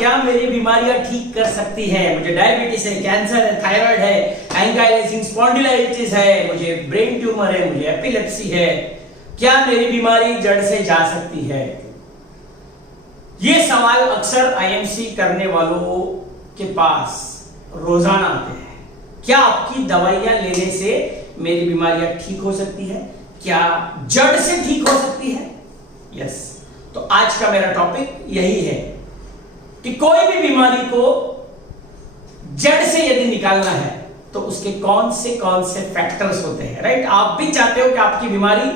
क्या मेरी बीमारियां ठीक कर सकती है? मुझे डायबिटीज है, कैंसर है, थायराइड है, एंकाइलोसिंग स्पॉन्डिलाइटिस है, मुझे ब्रेन ट्यूमर है, मुझे एपिलेप्सी है, क्या मेरी बीमारी जड़ से जा सकती है? ये सवाल अक्सर आईएमसी करने वालों के पास रोजाना आते हैं। क्या आपकी दवाइयां लेने से मेरी बीमारियां ठीक हो सकती है? क्या जड़ से ठीक हो सकती है? यस। तो आज का मेरा टॉपिक यही है कि कोई भी बीमारी को जड़ से यदि निकालना है तो उसके कौन से फैक्टर्स होते हैं, राइट? आप भी चाहते हो कि आपकी बीमारी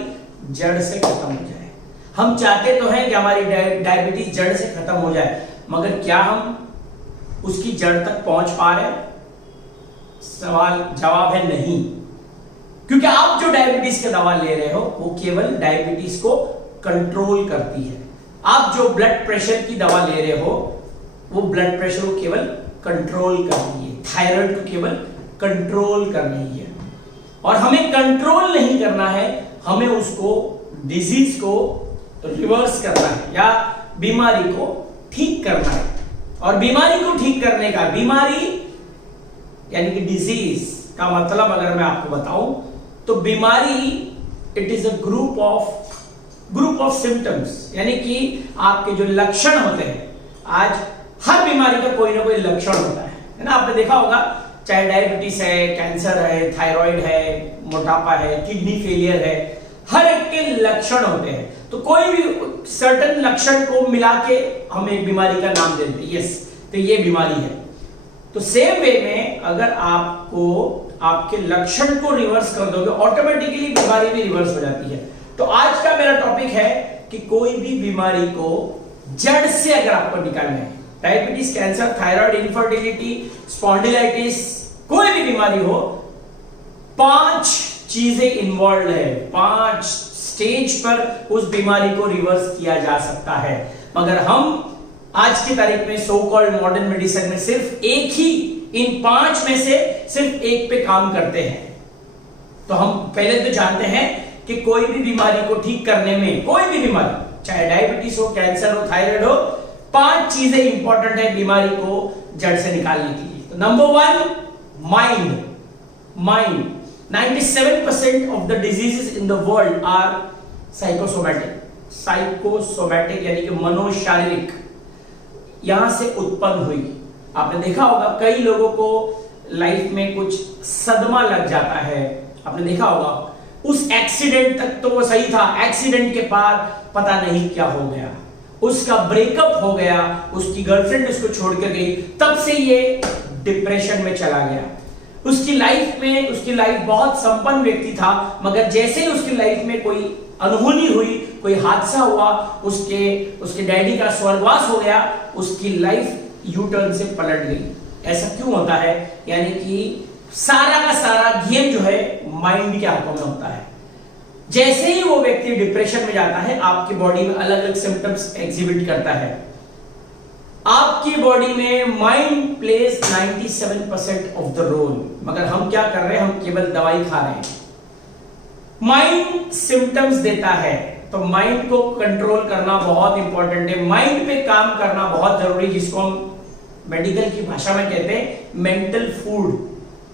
जड़ से खत्म हो जाए। हम चाहते तो हैं कि हमारी डायबिटीज जड़ से खत्म हो जाए, मगर क्या हम उसकी जड़ तक पहुंच पा रहे हैं? जवाब है नहीं, क्योंकि आप जो डायबिटीज की दवा ले रहे हो वो केवल डायबिटीज को कंट्रोल करती है। आप जो ब्लड प्रेशर की दवा ले रहे हो वो ब्लड प्रेशर को केवल कंट्रोल कर रही है, थायराइड को केवल कंट्रोल कर रही है। और हमें कंट्रोल नहीं करना है, हमें उसको डिजीज को रिवर्स करना है या बीमारी को ठीक करना है। और बीमारी को ठीक करने का, बीमारी यानी कि डिजीज का मतलब अगर मैं आपको बताऊं तो बीमारी it is a group of symptoms, यानी कि आपके जो लक्षण होते हैं। आज हर बीमारी का कोई ना कोई लक्षण होता है ना? आपने देखा होगा, चाहे डायबिटीज है, कैंसर है, थायराइड है, मोटापा है, किडनी फेलियर है, हर एक के लक्षण होते हैं। तो कोई भी सर्टेन लक्षण को मिला के हम एक बीमारी का नाम देते हैं, यस, तो ये बीमारी है। तो सेम वे में अगर आपको आपके लक्षण को रिवर्स कर दोगे, ऑटोमेटिकली बीमारी भी रिवर्स हो जाती है। तो आज का मेरा टॉपिक है कि कोई भी बीमारी को जड़ से अगर आपको निकालना है, diabetes, cancer, thyroid, infertility, spondylitis, कोई भी बीमारी हो, 5 चीजें इन्वॉल्व है, 5 स्टेज पर उस बीमारी को रिवर्स किया जा सकता है। मगर हम आज की तारीख में सो कॉल्ड मॉडर्न मेडिसिन में सिर्फ एक ही, इन 5 में से सिर्फ एक पे काम करते हैं। तो हम पहले तो जानते हैं कि कोई भी बीमारी को ठीक करने में, कोई भी बीमारी, चाहे डायबिटीज हो, कैंसर हो, थायराइड हो, 5 चीजें इंपॉर्टेंट है बीमारी को जड़ से निकालने के लिए। तो number 1, mind. 97% of the diseases in the world are psychosomatic यानी कि मनोशारीरिक, यहां से उत्पन्न हुई। आपने देखा होगा कई लोगों को लाइफ में कुछ सदमा लग जाता है, आपने देखा होगा उस एक्सीडेंट तक तो वो सही था, एक्सीडेंट के बाद पता नहीं क्या हो गया, उसका ब्रेकअप हो गया, उसकी गर्लफ्रेंड उसको छोड़ कर गई, तब से ये डिप्रेशन में चला गया। उसकी लाइफ बहुत संपन्न व्यक्ति था, मगर जैसे ही उसकी लाइफ में कोई अनहोनी हुई, कोई हादसा हुआ, उसके डैडी का स्वर्गवास हो गया, उसकी लाइफ यू टर्न से पलट गई। ऐसा क्यों होता है? यानी कि सारा का सारा गेम जो है माइंड के हाथों में होता है। जैसे ही वो व्यक्ति डिप्रेशन में जाता है, आपकी बॉडी में अलग अलग सिम्टम्स एग्जिबिट करता है। आपकी बॉडी में mind plays 97% of the role, मगर हम क्या कर रहे हैं? हम केवल दवाई खा रहे हैं। माइंड सिम्टम्स देता है, तो माइंड को कंट्रोल करना बहुत इंपॉर्टेंट है, माइंड पे काम करना बहुत जरूरी, जिसको हम मेडिकल की भाषा में कहते हैं mental food.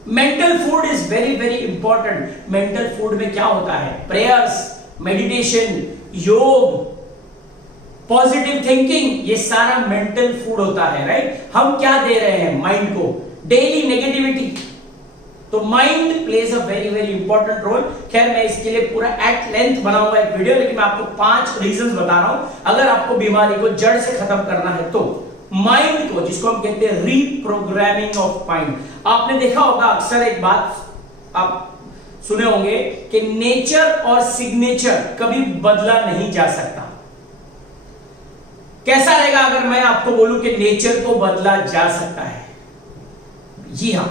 Mental food is very very important. Mental food में क्या होता है? प्रेयर्स, मेडिटेशन, योग, पॉजिटिव थिंकिंग, ये सारा मेंटल फूड होता है, राइट? हम क्या दे रहे हैं माइंड को? Daily negativity. तो mind plays a very very important role. खैर, मैं इसके लिए पूरा एट लेंथ बनाऊंगा एक वीडियो, लेकिन मैं आपको 5 रीजंस बता रहा हूं। अगर आपको बीमारी को जड़ से खत्म करना है तो माइंड को, जिसको हम कहते हैं रीप्रोग्रामिंग ऑफ माइंड। आपने देखा होगा अक्सर एक बात आप सुने होंगे कि नेचर और सिग्नेचर कभी बदला नहीं जा सकता। कैसा रहेगा अगर मैं आपको बोलूं कि नेचर को बदला जा सकता है? जी हां,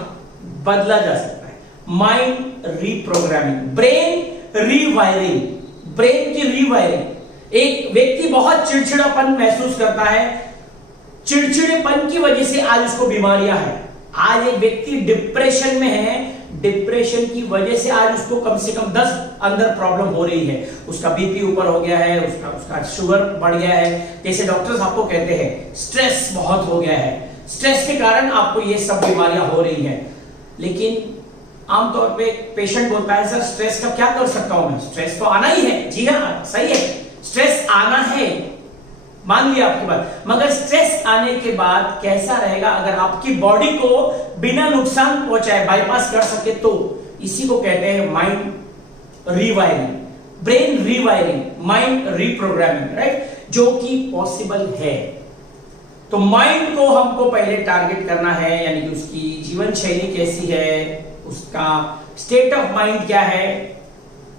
बदला जा सकता है। Mind reprogramming, brain rewiring, brain की रीवायरिंग। एक व्यक्ति बहुत चिड़चिड़ापन महसूस करता है, चिड़चिड़ेपन की वजह से आज उसको बीमारियां हैं। आज एक व्यक्ति डिप्रेशन में है, डिप्रेशन की वजह से आज उसको कम से कम 10 अंदर प्रॉब्लम हो रही है। उसका बीपी ऊपर हो गया है, उसका शुगर बढ़ गया है, जैसे डॉक्टर्स आपको कहते हैं स्ट्रेस बहुत हो गया है, स्ट्रेस के कारण आपको ये सब बीमारियां हो रही हैं। लेकिन आमतौर पे पेशेंट बोलता है सर स्ट्रेस का क्या कर सकता हूं मैं, स्ट्रेस तो आना ही है। जी हाँ सही है, स्ट्रेस आना है, मान लिया आपकी बात, मगर स्ट्रेस आने के बाद कैसा रहेगा अगर आपकी बॉडी को बिना नुकसान पहुंचाए बाईपास कर सके तो। इसी को कहते हैं mind rewiring, brain rewiring, mind reprogramming, right, जो कि पॉसिबल है। तो माइंड को हमको पहले टारगेट करना है, यानी कि उसकी जीवन शैली कैसी है, उसका स्टेट ऑफ माइंड क्या है,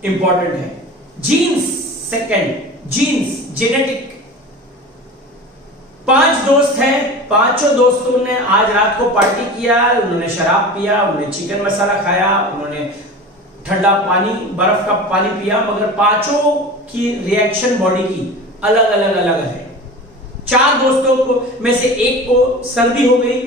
इंपॉर्टेंट है। Jeans second, jeans genetic. 5 दोस्त हैं, पांचों दोस्तों ने आज रात को पार्टी किया, उन्होंने शराब पिया, उन्होंने चिकन मसाला खाया, उन्होंने ठंडा पानी, बर्फ का पानी पिया, मगर पांचों की रिएक्शन बॉडी की अलग अलग अलग है। 4 दोस्तों को में से एक को सर्दी हो गई,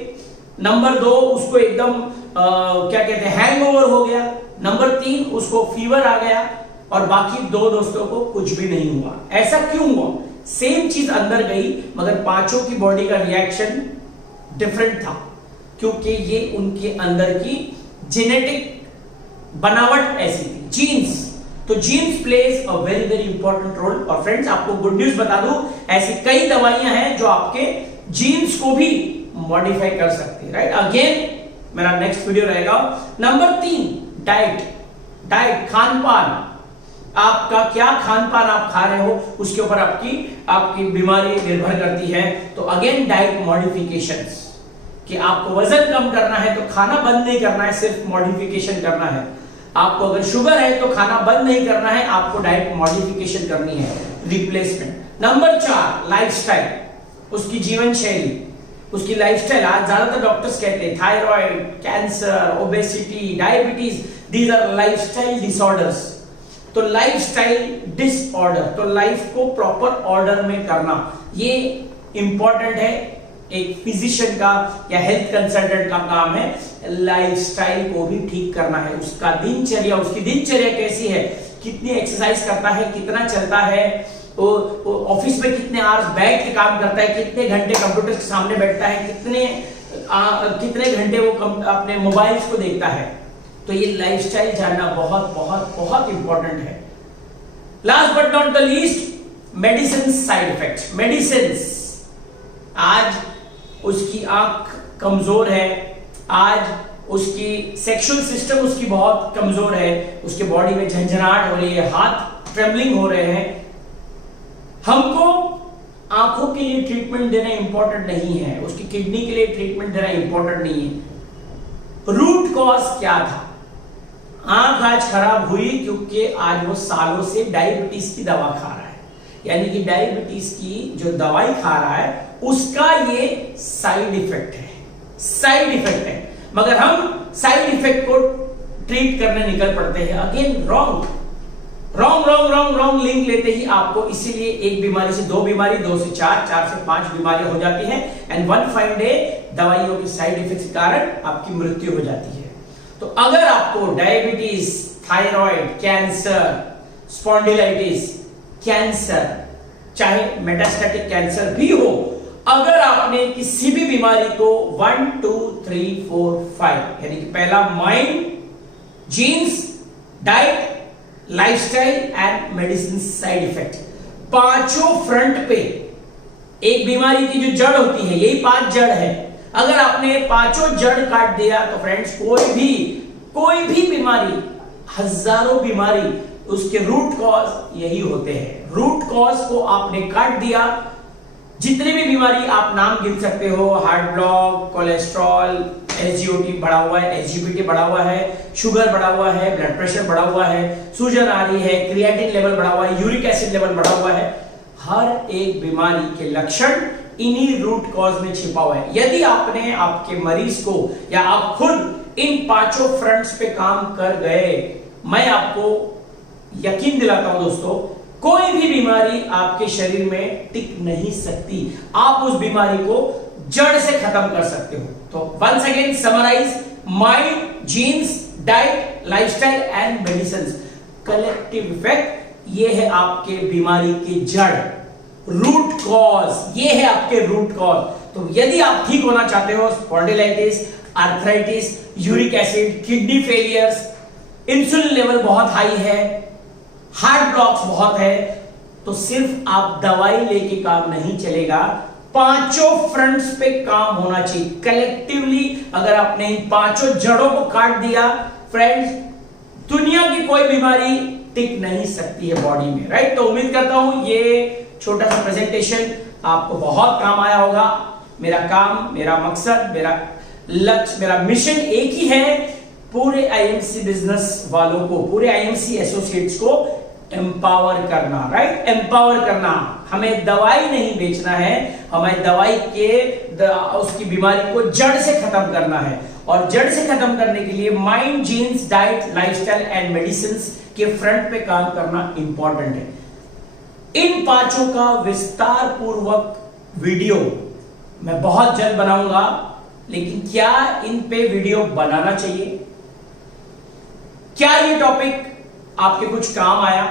नंबर 2 उसको एकदम क्या कहते हैं हैंगओवर हो गया, नंबर 3 उसको फीवर आ गया, और बाकी 2 दोस्तों को कुछ भी नहीं हुआ। ऐसा क्यों हुआ? सेम चीज अंदर गई मगर पांचों की बॉडी का रिएक्शन डिफरेंट था, क्योंकि ये उनके अंदर की जेनेटिक बनावट ऐसी थी, जीन्स। तो genes plays a very very important role. और फ्रेंड्स आपको गुड न्यूज बता दूं, ऐसी कई दवाइयां हैं जो आपके जीन्स को भी मॉडिफाई कर सकती है, राइट। अगेन मेरा नेक्स्ट वीडियो रहेगा। नंबर 3 डाइट, डाइट खान पान, आपका क्या खान पान आप खा रहे हो उसके ऊपर आपकी बीमारी निर्भर करती है। तो अगेन डाइट मॉडिफिकेशंस, कि आपको वजन कम करना है तो खाना बंद नहीं करना है, सिर्फ मॉडिफिकेशन करना है। आपको अगर शुगर है तो खाना बंद नहीं करना है, आपको डाइट मॉडिफिकेशन करनी है, रिप्लेसमेंट। नंबर 4 लाइफस्टाइल, उसकी जीवन शैली, उसकी लाइफस्टाइल। आज ज्यादातर डॉक्टर्स कहते हैं thyroid, cancer, obesity, diabetes, these are lifestyle disorders. तो लाइफस्टाइल डिसऑर्डर, तो लाइफ को प्रॉपर ऑर्डर में करना, ये इंपॉर्टेंट है। एक फिजिशियन का या हेल्थ कंसल्टेंट का काम है लाइफस्टाइल को भी ठीक करना है। उसका दिनचर्या, उसकी दिनचर्या कैसी है, कितनी एक्सरसाइज करता है, कितना चलता है, वो ऑफिस में कितने आवर्स बैठ के काम करता है, कितने घंटे कंप्यूटर के सामने बैठता है, कितने घंटे वो अपने मोबाइल्स को देखता है। तो ये लाइफस्टाइल जानना बहुत बहुत बहुत इंपॉर्टेंट है। Last but not the least, medicine side effect. Medicine, आज उसकी आंख कमजोर है, आज उसकी सेक्सुअल सिस्टम उसकी बहुत कमजोर है, उसके बॉडी में झंझनाहट हो रही है, हाथ ट्रेम्बलिंग हो रहे हैं। हमको आंखों के लिए ट्रीटमेंट देना इंपॉर्टेंट नहीं है, उसकी किडनी के लिए ट्रीटमेंट देना इंपॉर्टेंट नहीं है। रूट कॉज क्या था? आंख आज खराब हुई क्योंकि आज वो सालों से डायबिटीज की दवा खा रहा है, यानी कि डायबिटीज की जो दवाई खा रहा है उसका ये साइड इफेक्ट है, साइड इफेक्ट है। मगर हम साइड इफेक्ट को ट्रीट करने निकल पड़ते हैं। अगेन रॉन्ग लिंक लेते ही आपको, इसीलिए एक बीमारी से 2 बीमारी, 2 से 4, 4 से 5 बीमारियां हो जाती हैं, एंड वन फाइन डे दवाइयों के साइड इफेक्ट के कारण आपकी मृत्यु हो जाती है। तो अगर आपको diabetes, thyroid, cancer, spondylitis, cancer, चाहे मेटास्टैटिक कैंसर भी हो, अगर आपने किसी भी बीमारी को 1 2 3 4 5 यानी कि पहला mind, genes, diet, lifestyle and medicine side effect, पांचों फ्रंट पे एक बीमारी की जो जड़ होती है, यही 5 जड़ है। अगर आपने पांचों जड़ काट दिया तो फ्रेंड्स कोई भी बीमारी, हजारों बीमारी, उसके रूट कॉज यही होते हैं। रूट कॉज को आपने काट दिया, जितनी भी बीमारी आप नाम गिन सकते हो, हार्ट ब्लॉक, कोलेस्ट्रॉल, एसजीओटी बढ़ा हुआ है, एसजीपीटी बढ़ा हुआ है, शुगर बढ़ा हुआ है, ब्लड प्रेशर बढ़ा हुआ है, सूजन आ रही है, क्रिएटिन लेवल बढ़ा हुआ है, यूरिक एसिड लेवल बढ़ा हुआ है, हर एक बीमारी के लक्षण इन्हीं रूट कॉज में छिपा हुआ है। यदि आपने आपके मरीज को या आप खुद इन पांचों फ्रंट्स पे काम कर गए, मैं आपको यकीन दिलाता हूं दोस्तों, कोई भी बीमारी आपके शरीर में टिक नहीं सकती। आप उस बीमारी को जड़ से खत्म कर सकते हो। तो once again summarise, mind, genes, diet, lifestyle and medicine. Collective effect, ये है आपके बीमारी की जड़, रूट कॉज, ये है आपके रूट कॉज। तो यदि आप ठीक होना चाहते हो, spondylitis, arthritis, uric acid, kidney failures, insulin level बहुत हाई है, हार्ट ब्लॉक्स बहुत है, तो सिर्फ आप दवाई लेके काम नहीं चलेगा, पांचों फ्रंट्स पे काम होना चाहिए कलेक्टिवली। अगर आपने इन पांचों जड़ों को काट दिया फ्रेंड्स, दुनिया की कोई बीमारी टिक नहीं सकती है बॉडी में, राइट। तो उम्मीद करता हूं ये छोटा सा प्रेजेंटेशन आपको बहुत काम आया होगा। मेरा काम, मेरा मकसद, मेरा लक्ष्य, मेरा मिशन एक ही है, पूरे आईएमसी बिजनेस वालों को, पूरे आईएमसी एसोसिएट्स को एम्पावर करना, राइट, एम्पावर करना। हमें दवाई नहीं बेचना है, हमें दवाई के उसकी बीमारी को जड़ से खत्म करना है, और जड़ से खत्म करने के लिए mind, genes, diet, lifestyle and medicine के फ्रंट पे काम करना इंपॉर्टेंट है। इन पांचों का विस्तार पूर्वक वीडियो मैं बहुत जल्द बनाऊंगा, लेकिन क्या इन पे वीडियो बनाना चाहिए? क्या ये टॉपिक आपके कुछ काम आया?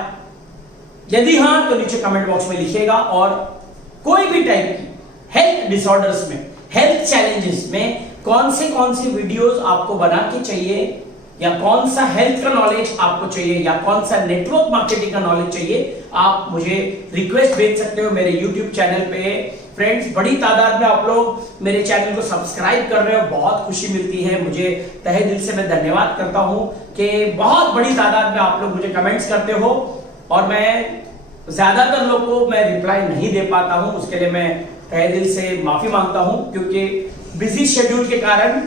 यदि हां तो नीचे कमेंट बॉक्स में लिखिएगा, और कोई भी टाइप की हेल्थ डिसऑर्डर्स में, हेल्थ चैलेंजेस में कौन सी वीडियोस आपको बना के चाहिए, या कौन सा हेल्थ का नॉलेज आपको चाहिए, या कौन सा नेटवर्क मार्केटिंग का नॉलेज चाहिए, आप मुझे रिक्वेस्ट भेज सकते हो मेरे यूट्यूब चैनल पे। फ्रेंड्स, बड़ी तादाद में आप लोग मेरे चैनल को सब्सक्राइब कर रहे हो, बहुत खुशी मिलती है मुझे, तहे दिल से मैं धन्यवाद करता हूं कि बहुत बड़ी तादाद में आप लोग मुझे कमेंट्स करते हो, और मैं ज्यादातर लोग को मैं रिप्लाई नहीं दे पाता हूं, उसके लिए मैं तहे दिल से माफी मांगता हूं, क्योंकि बिजी शेड्यूल के कारण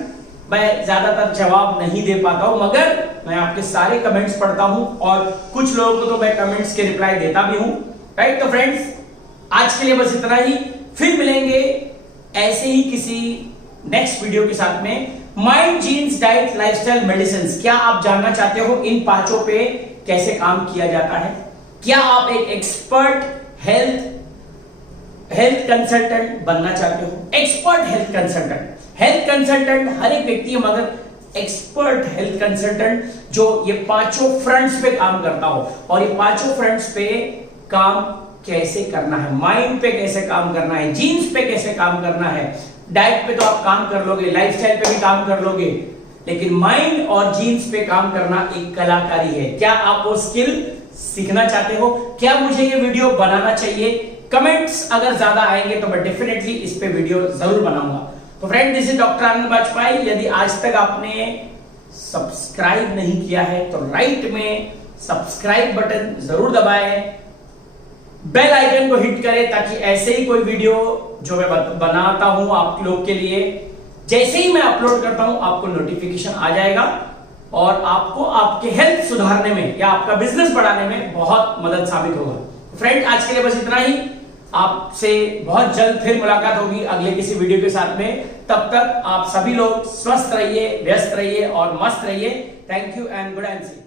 मैं ज्यादातर जवाब नहीं दे पाता हूं, मगर मैं आपके सारे कमेंट्स पढ़ता हूं, और कुछ लोगों को तो मैं कमेंट्स के रिप्लाई देता भी हूं, राइट। तो फ्रेंड्स, आज के लिए बस इतना ही, फिर मिलेंगे ऐसे ही किसी नेक्स्ट वीडियो के साथ में। Mind, genes, diet, lifestyle, medicine, क्या आप जानना चाहते हो इन पांचों पे कैसे काम किया जाता है? क्या आप एक एक्सपर्ट हेल्थ कंसल्टेंट बनना चाहते हो? एक्सपर्ट हेल्थ कंसल्टेंट हर एक व्यक्ति है, मगर एक्सपर्ट हेल्थ कंसल्टेंट जो ये पांचों फ्रंट्स पे काम करता हो, और ये पांचों फ्रंट्स पे काम कैसे करना है, माइंड पे कैसे काम करना है, जीन्स पे कैसे काम करना है, डाइट पे तो आप काम कर लोगे, लाइफस्टाइल पे भी काम कर लोगे, लेकिन माइंड और जीन्स पे काम करना एक कलाकारी है। क्या आप वो स्किल सीखना चाहते हो? क्या मुझे ये वीडियो बनाना चाहिए? कमेंट्स अगर ज्यादा आएंगे तो मैं डेफिनेटली इस पे वीडियो जरूर बनाऊंगा। तो फ्रेंड, दिस इज डॉक्टर आनंद बाजपेयी। यदि आज तक आपने सब्सक्राइब नहीं किया है तो राइट में सब्सक्राइब बटन जरूर दबाएं, बेल आइकन को हिट करें, ताकि ऐसे ही कोई वीडियो जो मैं बनाता हूं आप लोग के लिए, जैसे ही मैं अपलोड करता हूं आपको नोटिफिकेशन आ जाएगा, और आपको आपके हेल्थ सुधारने में या आपका बिजनेस बढ़ाने में बहुत मदद साबित होगा। फ्रेंड, आज के लिए बस इतना ही, आपसे बहुत जल्द फिर मुलाकात होगी अगले किसी वीडियो के साथ में। तब तक आप सभी लोग स्वस्थ रहिए, व्यस्त रहिए और मस्त रहिए। Thank you and good and C.